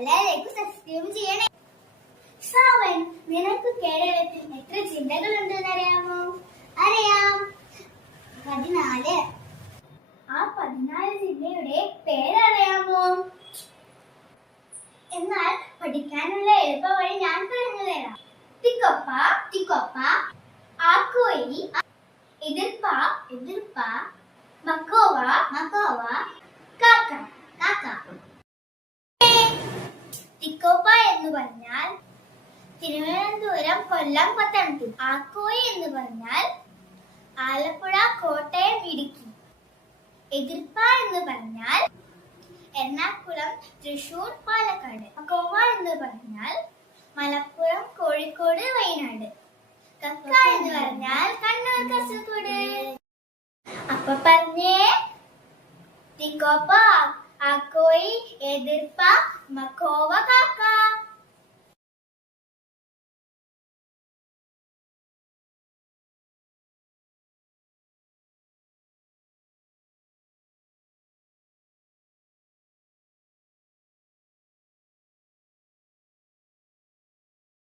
എല്ലാവരും സബ്സ്ക്രൈബ് ചെയ്യണേ. ശ്രാവൺ നിനക്ക് കേരളത്തിൽ എത്ര ജില്ലകളുണ്ടെന്ന് അറിയാമോ അറിയാം. പതിനാല്. ആ പതിനാല് ജില്ലയുടെ പേരറിയാമോ എന്നാൽ പഠിക്കാനുള്ള എളുപ്പ വഴി ഞാൻ പറഞ്ഞു തരാം തിക്കൊപ്പ തിക്കൊപ്പ ആക്കോയി എതിർപ്പ എതിർപ്പ മക്കോവ മക്കോവ കാക്ക കാക്ക തിക്കോപ്പ പറഞ്ഞാൽ തിരുവനന്തപുരം കൊല്ലം പത്തനംതിട്ട. ആക്കോയി എന്ന് പറഞ്ഞാൽ ആലപ്പുഴ കോട്ടയം ഇടുക്കി. എതിർപ്പ എന്ന് പറഞ്ഞാൽ എറണാകുളം തൃശൂർ പാലക്കാട്. കോവ എന്ന് പറഞ്ഞാൽ മലപ്പുറം കോഴിക്കോട് വയനാട്. കക്ക എന്ന് പറഞ്ഞാൽ കണ്ണൂർ കാസർഗോഡ്. അപ്പൊ പറഞ്ഞേ തിക്കോപ്പ ആക്കോയി എതിർപ്പ മക്കോവ